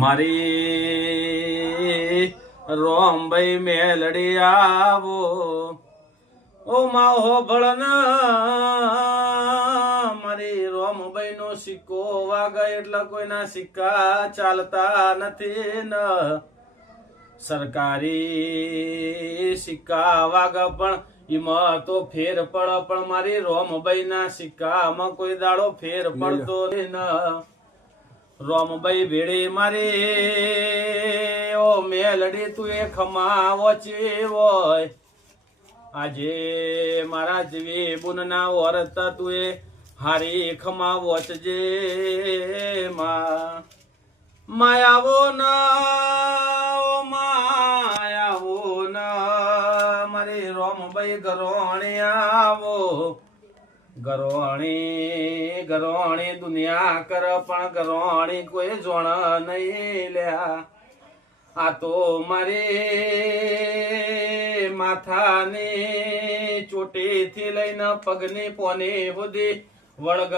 મારી રોમભાઈ મેલડી આવો ઓ માહો ભળના મારી રોમભાઈ નો સિક્કો વાગે એટલે કોઈના સિક્કા ચાલતા નથી ન સરકારી સિક્કા વાગે પણ એમાં તો ફેર પડે પણ મારી રોમભાઈ ના સિક્કામાં કોઈ દાડો ફેર પડતો નહીં ન રોમભાઈ ભેળી મારી ઓ મેલડી તું એ ખમાવો હોય આજે મારા જેવી બુનના ઓરત તું એ હારી ખમાવો છે માયાવો ના મારી રોમભાઈ ગરોણી આવો ગરોણી દુનિયા કર પણ ગરોણી કોઈ જોણ નહીં લ્યા આ તો મારી માથાની ચોટી થી લઈને પગની પોની સુધી વળગ